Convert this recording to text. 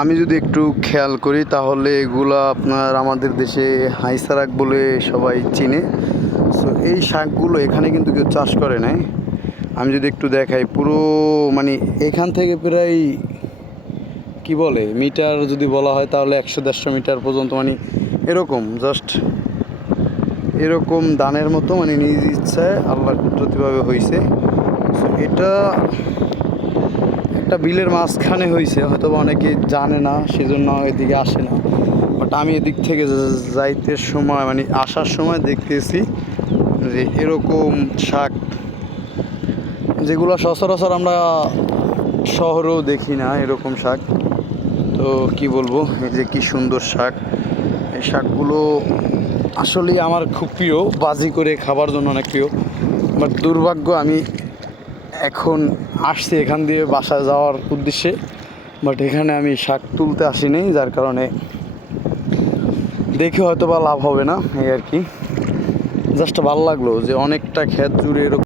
আমি যদি একটু খেয়াল করি তাহলে এগুলা আপনার আমাদের দেশে হাইসারাক বলে সবাই চিনে। সো এই শাকগুলো এখানে কিন্তু কেউ চাষ করে নাই। আমি যদি একটু দেখাই পুরো মানে এখান থেকে প্রায় কি বলে মিটার যদি বলা হয় তাহলে 100-150 মিটার পর্যন্ত মানে এরকম জাস্ট এরকম দানের মতো মানে নিজ ইচ্ছায় আল্লাহর কুদরতিভাবে হয়েছে। সো এটা একটা বিলের মাঝখানে হয়েছে, হয়তো অনেকে জানে না সেজন্য এদিকে আসে না। বাট আমি এদিক থেকে যাইতে সময় মানে আসার সময় দেখতেছি যে এরকম শাক যেগুলো সচরাচর আমরা শহরেও দেখি না এরকম শাক। তো কি বলবো, এই যে কি সুন্দর শাক, এই শাকগুলো আসলেই আমার খুব প্রিয়, বাজি করে খাবার জন্য অনেক প্রিয়। বাট দুর্ভাগ্য আমি এখন আসছি এখান দিয়ে বাসায় যাওয়ার উদ্দেশ্যে, বাট এখানে আমি শাক তুলতে আসিনি, যার কারণে দেখে হয়তো বা লাভ হবে না এই আর কি। জাস্ট ভালো লাগলো যে অনেকটা ক্ষেত জুড়ে এরকম